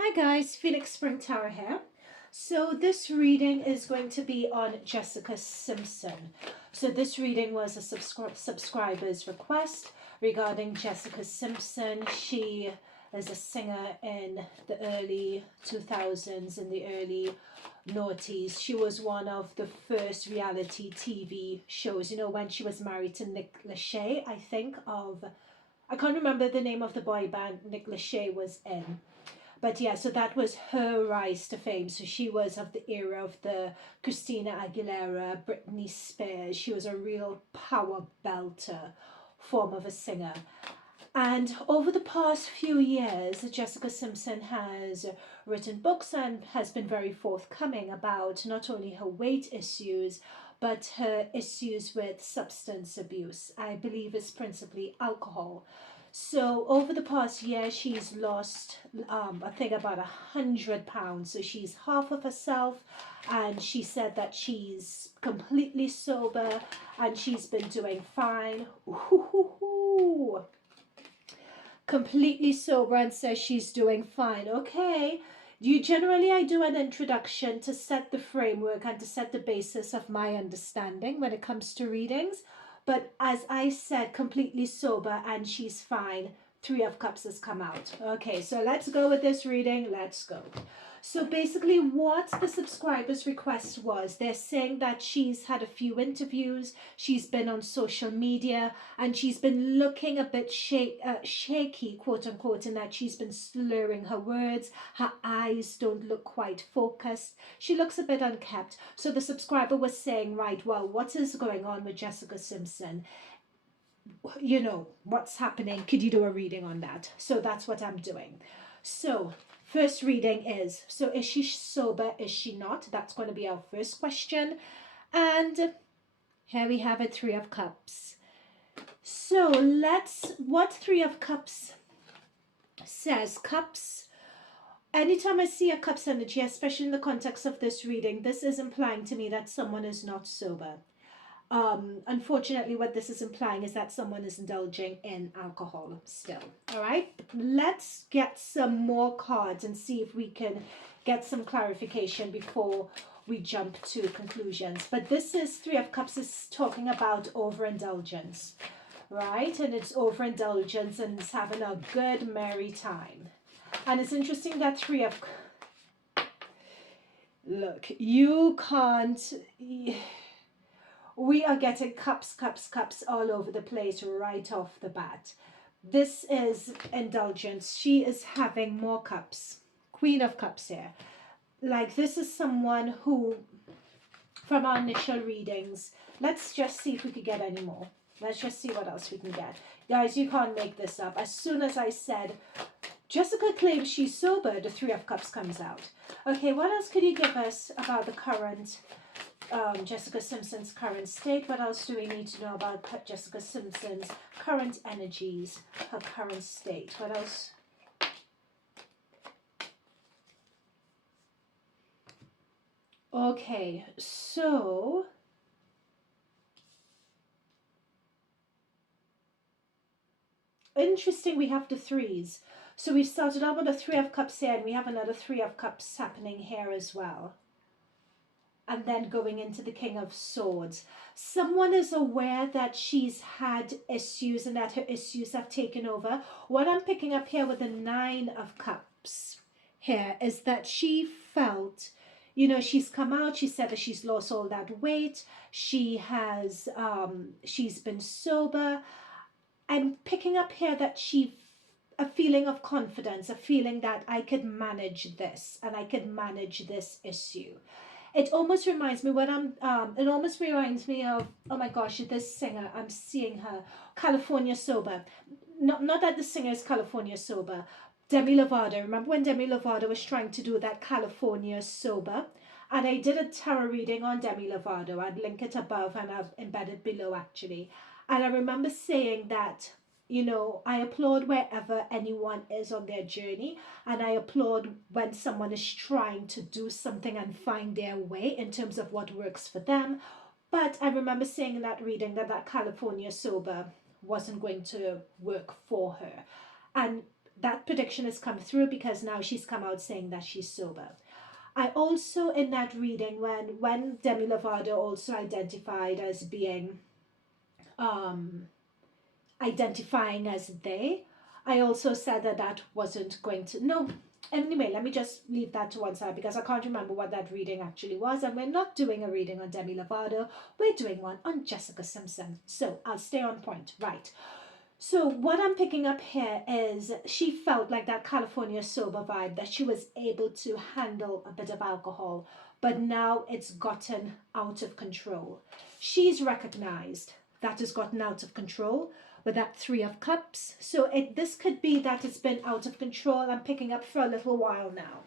Hi guys, Felix Spring Tower here. So this reading is going to be on Jessica Simpson. So this reading was a subscriber's request regarding Jessica Simpson. She is a singer in the early 2000s, in the early noughties. She was one of the first reality TV shows, when she was married to Nick Lachey, I can't remember the name of the boy band Nick Lachey was in. But yeah, so that was her rise to fame. So she was of the era of the Christina Aguilera, Britney Spears. She was a real power belter form of a singer. And over the past few years, Jessica Simpson has written books and has been very forthcoming about not only her weight issues, but her issues with substance abuse. I believe it's principally alcohol. So over the past year, she's lost, I think, about 100 pounds. So she's half of herself, and she said that she's completely sober, and she's been doing fine. Ooh, completely sober, and says she's doing fine. Okay. I do an introduction to set the framework and to set the basis of my understanding when it comes to readings. But as I said, completely sober and she's fine. Three of Cups has come out. Okay, so let's go with this reading. Let's go. So basically what the subscriber's request was, they're saying that she's had a few interviews, she's been on social media, and she's been looking a bit shaky, quote unquote, in that she's been slurring her words, her eyes don't look quite focused, she looks a bit unkept. So the subscriber was saying, right, well, what is going on with Jessica Simpson? What's happening? Could you do a reading on that? So that's what I'm doing. So first reading is, so is she sober? Is she not? That's going to be our first question. And here we have it, Three of Cups. So what Three of Cups says, Cups, anytime I see a Cups energy, especially in the context of this reading, this is implying to me that someone is not sober. Unfortunately, what this is implying is that someone is indulging in alcohol still. All right, let's get some more cards and see if we can get some clarification before we jump to conclusions. But this is Three of Cups is talking about overindulgence, right? And it's overindulgence and it's having a good merry time. And it's interesting that look, you can't. We are getting cups all over the place right off the bat. This is indulgence. She is having more cups. Queen of Cups here. Like, this is someone who, from our initial readings, let's just see if we could get any more. Let's just see what else we can get. Guys, you can't make this up. As soon as I said, Jessica claims she's sober, the Three of Cups comes out. Okay, what else could you give us about the current Jessica Simpson's current state? What else do we need to know about Jessica Simpson's current energies, her current state? What else? Okay, so interesting, we have the threes. So we started out with a Three of Cups here, and we have another Three of Cups happening here as well. And then going into the King of Swords. Someone is aware that she's had issues and that her issues have taken over. What I'm picking up here with the Nine of Cups here is that she felt, she's come out, she said that she's lost all that weight, she's been sober. I'm picking up here that a feeling of confidence, a feeling that I could manage this and I could manage this issue. It almost reminds me of, oh my gosh, this singer, I'm seeing her, California Sober. Not that the singer is California Sober. Demi Lovato. Remember when Demi Lovato was trying to do that California Sober? And I did a tarot reading on Demi Lovato. I'd link it above and I've embedded below actually. And I remember saying that, I applaud wherever anyone is on their journey, and I applaud when someone is trying to do something and find their way in terms of what works for them. But I remember saying in that reading that California Sober wasn't going to work for her. And that prediction has come through because now she's come out saying that she's sober. I also, in that reading, when Demi Lovato also identified as being identifying as they, I also said that that wasn't going to, no, anyway, let me just leave that to one side because I can't remember what that reading actually was, and we're not doing a reading on Demi Lovato, we're doing one on Jessica Simpson, so I'll stay on point. Right, so what I'm picking up here is she felt like that California sober vibe, that she was able to handle a bit of alcohol, but now it's gotten out of control. She's recognized that has gotten out of control with that Three of Cups. So this could be that it's been out of control. I'm picking up for a little while now.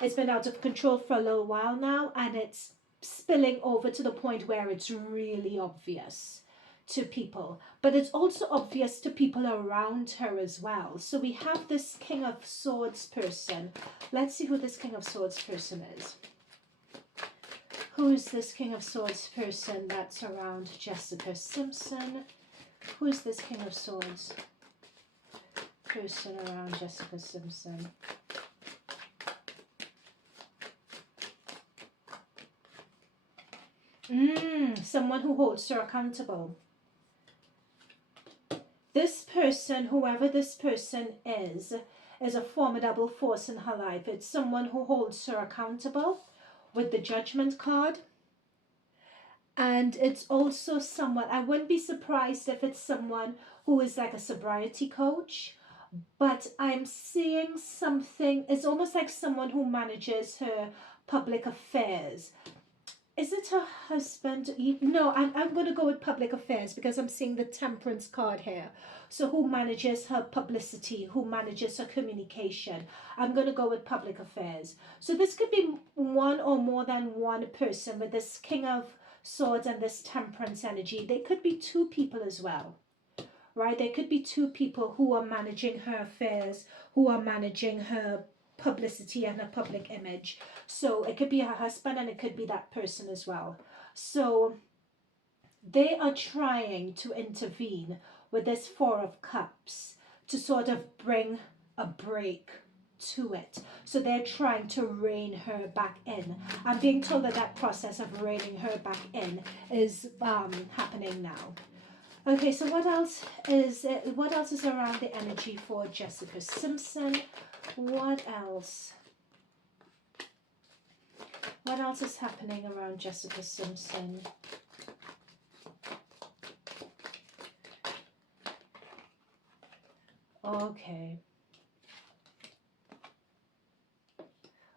It's been out of control for a little while now, and it's spilling over to the point where it's really obvious to people, but it's also obvious to people around her as well. So we have this King of Swords person. Let's see who this King of Swords person is. Who is this King of Swords person that's around Jessica Simpson? Who is this King of Swords person around Jessica Simpson? Someone who holds her accountable. This person, whoever this person is a formidable force in her life. It's someone who holds her accountable with the Judgment card. And it's also someone, I wouldn't be surprised if it's someone who is like a sobriety coach, but I'm seeing something, it's almost like someone who manages her public affairs. Is it her husband? No, I'm going to go with public affairs because I'm seeing the Temperance card here. So who manages her publicity, who manages her communication? I'm going to go with public affairs. So this could be one or more than one person with this King of Swords and this Temperance energy. They could be two people as well, right? There could be two people who are managing her affairs, who are managing her publicity and her public image. So it could be her husband and it could be that person as well. So they are trying to intervene with this Four of Cups to sort of bring a break to it. So they're trying to rein her back in. I'm being told that that process of reining her back in is happening now. Okay, so what else is around the energy for Jessica Simpson? What else? What else is happening around Jessica Simpson? Okay.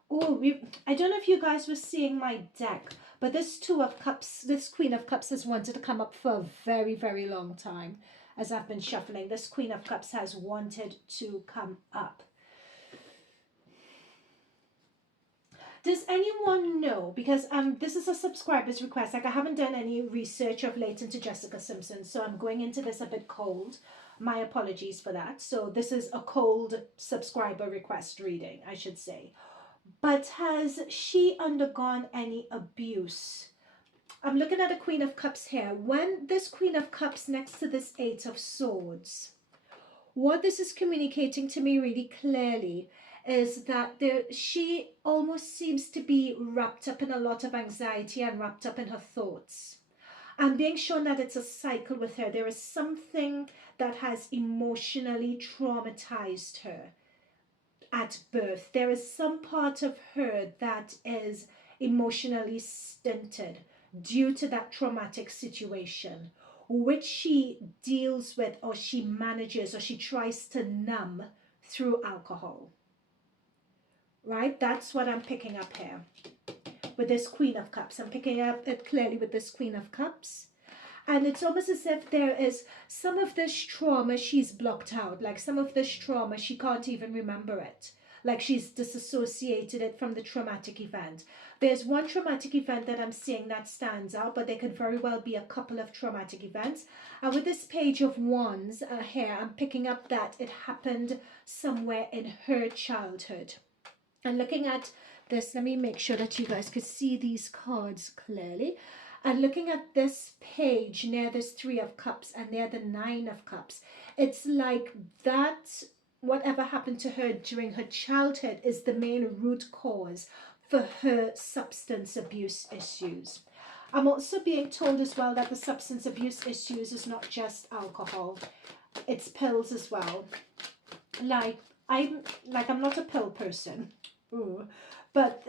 Oh, I don't know if you guys were seeing my deck, but this Two of Cups, this Queen of Cups has wanted to come up for a very, very long time. As I've been shuffling, this Queen of Cups has wanted to come up. Does anyone know, because this is a subscriber's request, like I haven't done any research of late into Jessica Simpson, so I'm going into this a bit cold. My apologies for that. So this is a cold subscriber request reading, I should say. But has she undergone any abuse? I'm looking at a Queen of Cups here. When this Queen of Cups next to this Eight of Swords, what this is communicating to me really clearly is that she almost seems to be wrapped up in a lot of anxiety and wrapped up in her thoughts. I'm being shown that it's a cycle with her. There is something that has emotionally traumatized her at birth. There is some part of her that is emotionally stunted due to that traumatic situation, which she deals with, or she manages, or she tries to numb through alcohol. Right? That's what I'm picking up here with this Queen of Cups. I'm picking up it clearly with this Queen of Cups. And it's almost as if there is some of this trauma she's blocked out. Like some of this trauma, she can't even remember it. Like she's disassociated it from the traumatic event. There's one traumatic event that I'm seeing that stands out, but there could very well be a couple of traumatic events. And with this Page of Wands here, I'm picking up that it happened somewhere in her childhood. And looking at this, let me make sure that you guys could see these cards clearly. And looking at this page near this Three of Cups and near the Nine of Cups, it's like that whatever happened to her during her childhood is the main root cause for her substance abuse issues. I'm also being told as well that the substance abuse issues is not just alcohol, it's pills as well. Like I'm not a pill person. Ooh. But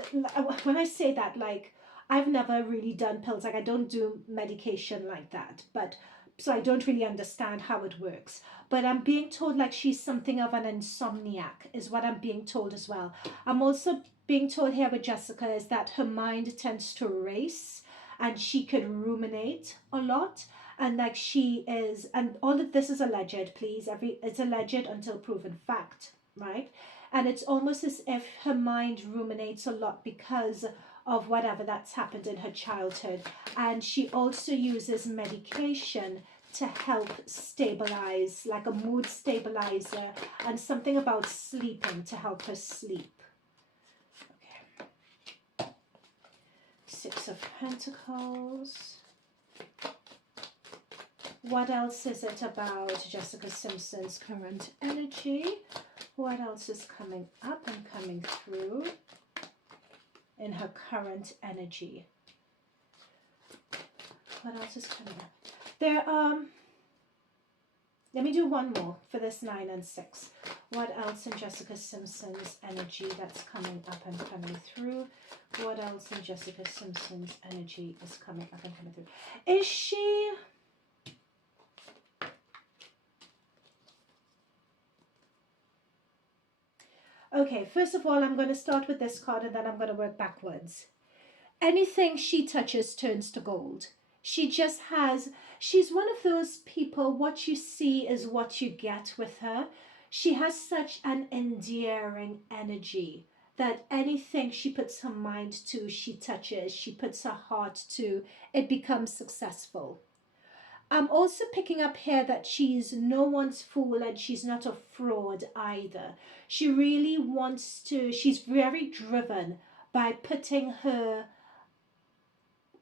when I say that, like, I've never really done pills. Like, I don't do medication like that. But so I don't really understand how it works. But I'm being told like she's something of an insomniac, is what I'm being told as well. I'm also being told here with Jessica is that her mind tends to race and she could ruminate a lot. And like she is, and all of this is alleged, please. It's alleged until proven fact, right? And it's almost as if her mind ruminates a lot because of whatever that's happened in her childhood. And she also uses medication to help stabilize, like a mood stabilizer, and something about sleeping to help her sleep. Okay. Six of Pentacles. What else is it about Jessica Simpson's current energy? What else is coming up and coming through in her current energy? What else is coming up? Let me do one more for this 9 and 6. What else in Jessica Simpson's energy that's coming up and coming through? What else in Jessica Simpson's energy is coming up and coming through? Is she... Okay, first of all, I'm going to start with this card and then I'm going to work backwards. Anything she touches turns to gold. She's one of those people, what you see is what you get with her. She has such an endearing energy that anything she puts her mind to, she touches, she puts her heart to, it becomes successful. I'm also picking up here that she's no one's fool and she's not a fraud either. She really wants to, she's very driven by putting her,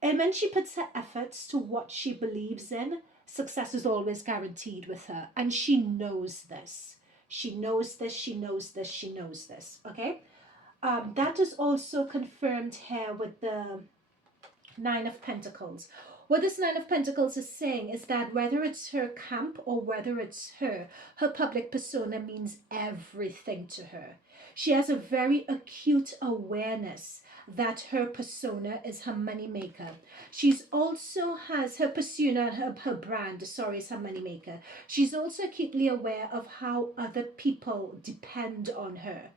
and when she puts her efforts to what she believes in, success is always guaranteed with her. And she knows this. She knows this, she knows this, she knows this, okay? That is also confirmed here with the Nine of Pentacles. What this Nine of Pentacles is saying is that whether it's her camp or whether it's her public persona means everything to her. She has a very acute awareness that her persona is her money maker. She's also has her persona, her brand, is her money maker. She's also acutely aware of how other people depend on her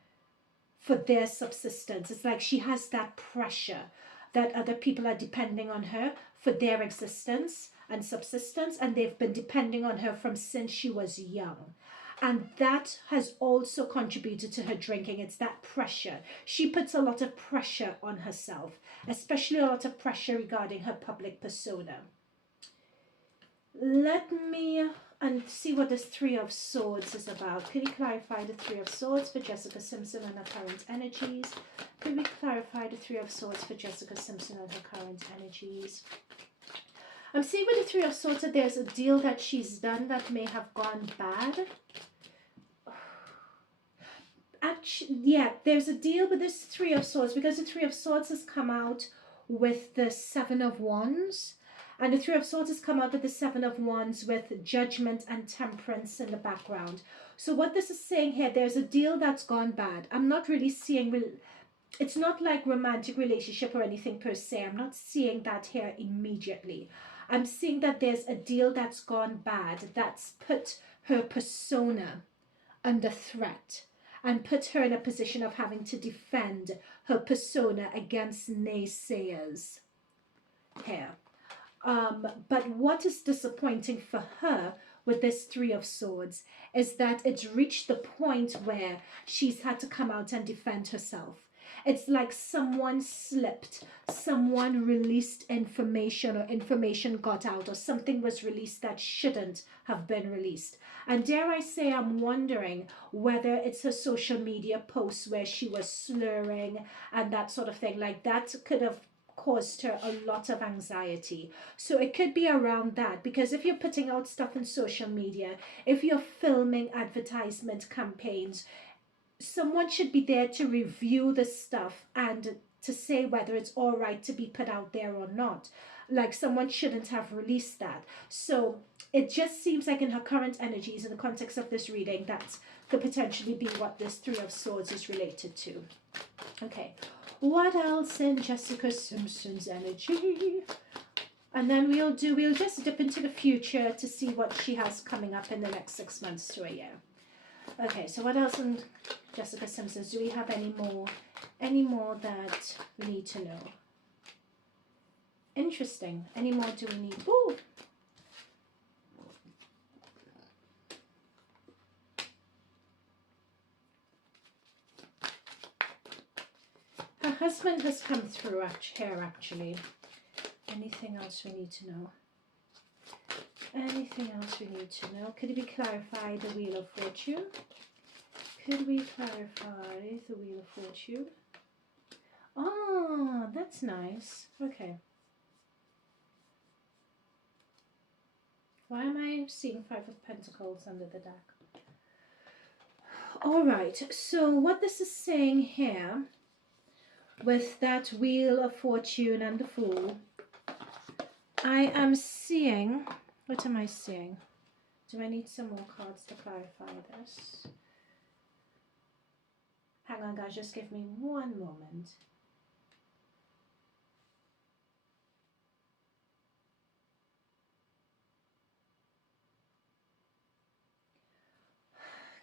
for their subsistence. It's like she has that pressure that other people are depending on her for their existence and subsistence, and they've been depending on her from since she was young. And that has also contributed to her drinking. It's that pressure. She puts a lot of pressure on herself, especially a lot of pressure regarding her public persona. Let me see what this Three of Swords is about. Could you clarify the Three of Swords for Jessica Simpson and her current energies? Could we clarify the Three of Swords for Jessica Simpson and her current energies? I'm seeing with the Three of Swords that there's a deal that she's done that may have gone bad. Actually, yeah, there's a deal with this Three of Swords because the Three of Swords has come out with the Seven of Wands. And the Three of Swords has come out with the Seven of Wands with Judgment and Temperance in the background. So what this is saying here, there's a deal that's gone bad. I'm not really seeing, it's not like romantic relationship or anything per se. I'm not seeing that here immediately. I'm seeing that there's a deal that's gone bad, that's put her persona under threat and put her in a position of having to defend her persona against naysayers here. But what is disappointing for her with this Three of Swords is that it's reached the point where she's had to come out and defend herself. It's like someone slipped, someone released information, or information got out, or something was released that shouldn't have been released. And dare I say, I'm wondering whether it's her social media posts where she was slurring and that sort of thing. Like that could have caused her a lot of anxiety. So it could be around that, because if you're putting out stuff on social media, if you're filming advertisement campaigns, someone should be there to review the stuff and to say whether it's all right to be put out there or not. Like, someone shouldn't have released that. So it just seems like in her current energies, in the context of this reading, that could potentially be what this Three of Swords is related to. Okay, what else in Jessica Simpson's energy? And then we'll just dip into the future to see what she has coming up in the next 6 months to a year. Okay, so what else in Jessica Simpson's? Do we have any more that we need to know? Interesting. Any more do we need? Ooh. Her husband has come through here, actually. Anything else we need to know? Anything else we need to know? Could we clarify the Wheel of Fortune? Could we clarify the Wheel of Fortune? Oh, that's nice. Okay. Why am I seeing Five of Pentacles under the deck? All right, so what this is saying here with that Wheel of Fortune and the Fool, I am seeing, what am I seeing? Do I need some more cards to clarify this? Hang on, guys, just give me one moment.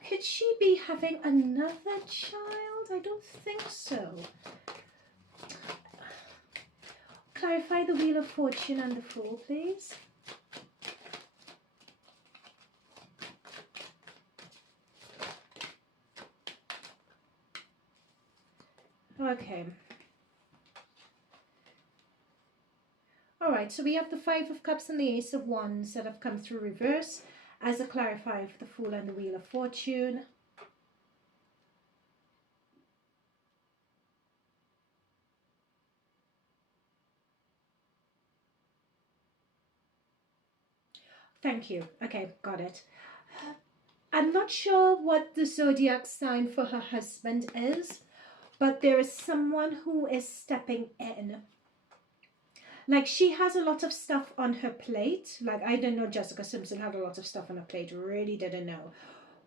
Could she be having another child? I don't think so. Clarify the Wheel of Fortune and the Fool, please. Okay. All right, so we have the Five of Cups and the Ace of Wands that have come through reverse as a clarifier for the Fool and the Wheel of Fortune. Thank you. Okay, got it. I'm not sure what the zodiac sign for her husband is, but there is someone who is stepping in. Like, she has a lot of stuff on her plate. Like, I didn't know Jessica Simpson had a lot of stuff on her plate. Really didn't know.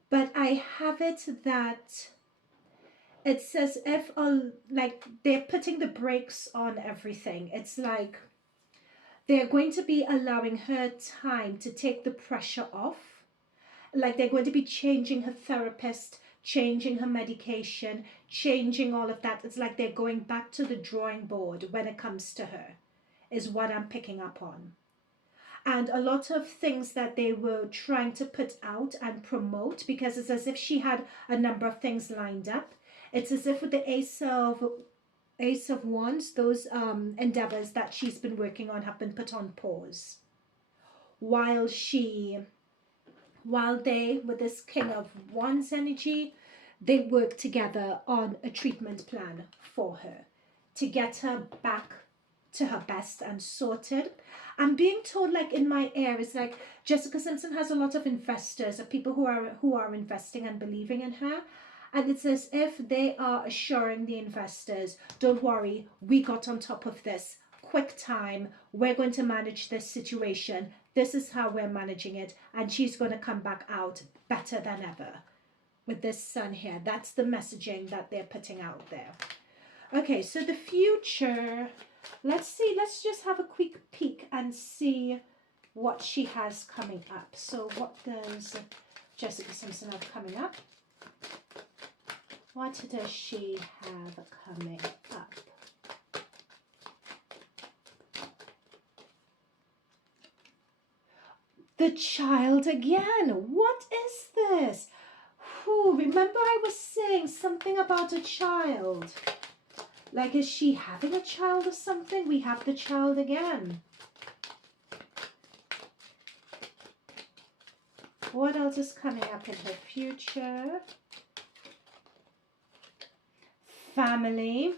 But I have it that it's as if, like, they're putting the brakes on everything. It's like they're going to be allowing her time to take the pressure off. Like, they're going to be changing her therapist, changing her medication, changing all of that. It's like they're going back to the drawing board when it comes to her, is what I'm picking up on. And a lot of things that they were trying to put out and promote, because it's as if she had a number of things lined up. It's as if with the Ace of Wands, those endeavors that she's been working on have been put on pause. While they, with this King of Wands energy, they work together on a treatment plan for her to get her back to her best and sorted. I'm being told, like, in my ear, it's like Jessica Simpson has a lot of investors, of people who are investing and believing in her. And it's as if they are assuring the investors, don't worry, we got on top of this. Quick time, we're going to manage this situation. This is how we're managing it. And she's going to come back out better than ever with this Sun here. That's the messaging that they're putting out there. Okay, so the future, let's see. Let's just have a quick peek and see what she has coming up. So what does Jessica Simpson have coming up? What does she have coming up? The child again. What is this? Whew, remember I was saying something about a child. Like, is she having a child or something? We have the child again. What else is coming up in her future? Family.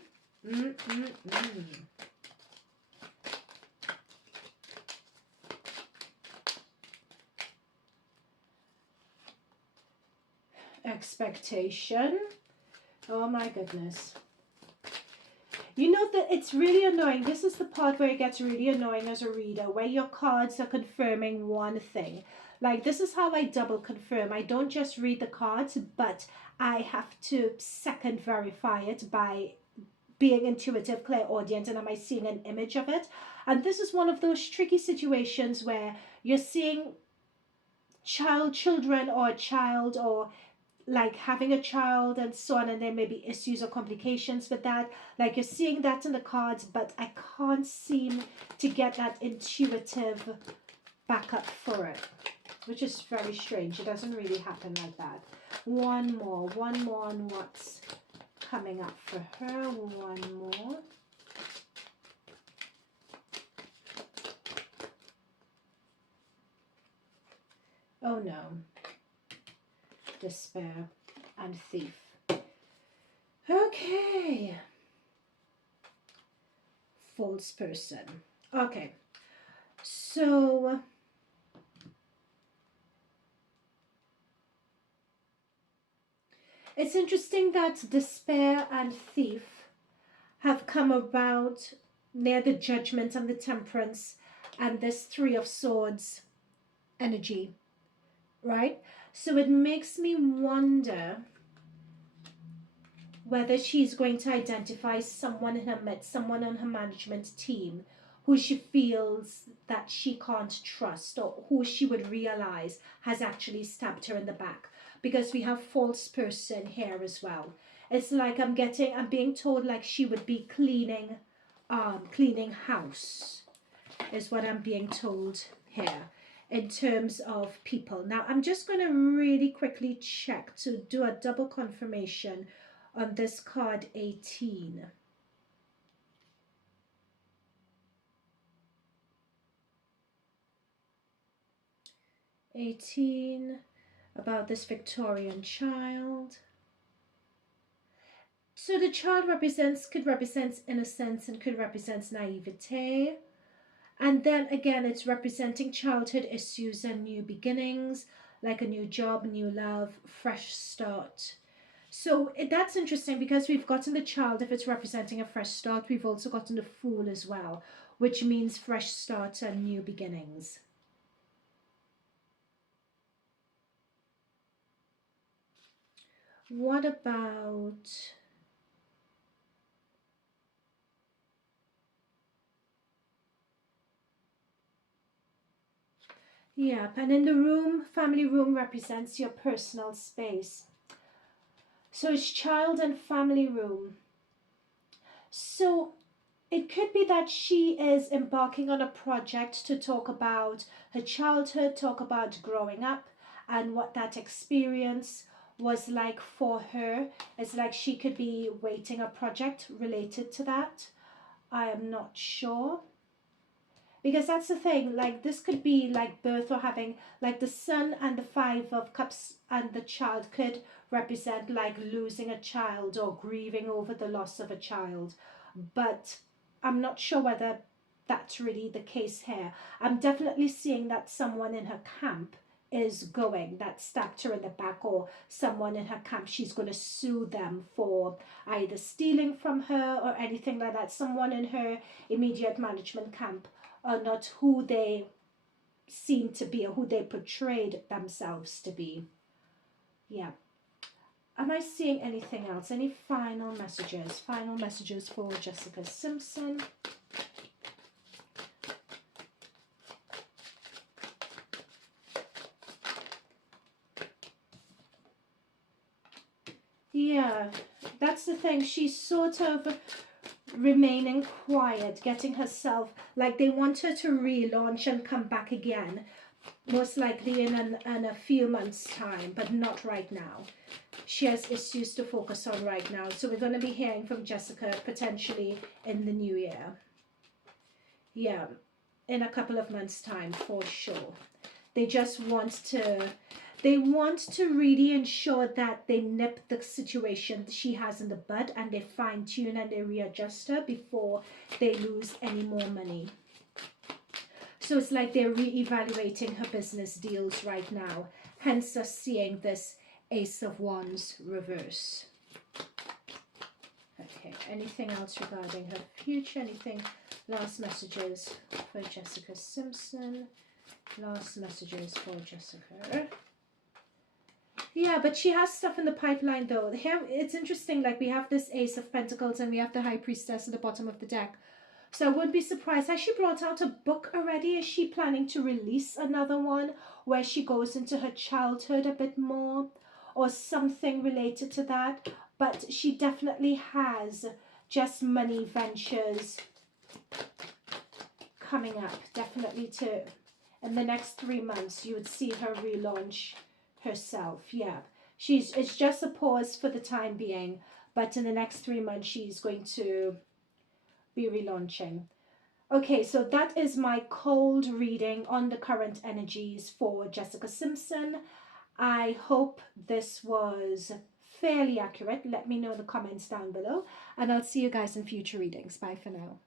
expectation. Oh my goodness. You know that it's really annoying. This is the part where it gets really annoying as a reader, where your cards are confirming one thing. Like, this is how I double confirm. I don't just read the cards, but I have to second verify it by being intuitive, clairaudient, and am I seeing an image of it? And this is one of those tricky situations where you're seeing children, or a child, or like having a child and so on, and there may be issues or complications with that. Like, you're seeing that in the cards, but I can't seem to get that intuitive backup for it, which is very strange. It doesn't really happen like that. One more on what's coming up for her. One more. Oh no. Despair and thief. Okay. False person. Okay. So it's interesting that despair and thief have come about near the judgment and the temperance and this Three of Swords energy, right? So it makes me wonder whether she's going to identify someone in her midst, someone on her management team who she feels that she can't trust, or who she would realize has actually stabbed her in the back. Because we have false person here as well. It's like I'm being told like she would be cleaning house is what I'm being told here in terms of people. Now I'm just going to really quickly check to do a double confirmation on this card 18. About this Victorian child. So the child could represent innocence and could represent naivete. And then again, it's representing childhood issues and new beginnings, like a new job, new love, fresh start. So that's interesting because we've gotten the child, if it's representing a fresh start. We've also gotten the Fool as well, which means fresh start and new beginnings. What about... Yeah, and in the room, family room represents your personal space. So it's child and family room. So it could be that she is embarking on a project to talk about her childhood, talk about growing up and what that experience was like for her. It's like she could be waiting a project related to that. I am not sure. Because that's the thing, like this could be like birth, or having like the Sun and the Five of Cups and the child could represent like losing a child or grieving over the loss of a child. But I'm not sure whether that's really the case here. I'm definitely seeing that someone in her camp is going, that stabbed her in the back, or someone in her camp, she's going to sue them for either stealing from her or anything like that. Someone in her immediate management camp are not who they seem to be, or who they portrayed themselves to be. Yeah. Am I seeing anything else? Any final messages? Final messages for Jessica Simpson. Yeah, that's the thing. She's sort of remaining quiet, getting herself, like they want her to relaunch and come back again, most likely in a few months' time, but not right now. She has issues to focus on right now. So we're going to be hearing from Jessica potentially in the new year. Yeah, in a couple of months' time for sure. They just want to... They want to really ensure that they nip the situation she has in the bud, and they fine tune and they readjust her before they lose any more money. So it's like they're re-evaluating her business deals right now. Hence us seeing this Ace of Wands reverse. Okay, anything else regarding her future? Anything? Last messages for Jessica Simpson. Last messages for Jessica. Yeah, but she has stuff in the pipeline though. Here, it's interesting, like we have this Ace of Pentacles and we have the High Priestess at the bottom of the deck. So I wouldn't be surprised. Has she brought out a book already? Is she planning to release another one where she goes into her childhood a bit more or something related to that? But she definitely has just money ventures coming up. Definitely to, in the next 3 months, you would see her relaunch herself. Yeah, it's just a pause for the time being. But in the next 3 months, she's going to be relaunching. Okay, so that is my cold reading on the current energies for Jessica Simpson. I hope this was fairly accurate. Let me know in the comments down below, and I'll see you guys in future readings. Bye for now.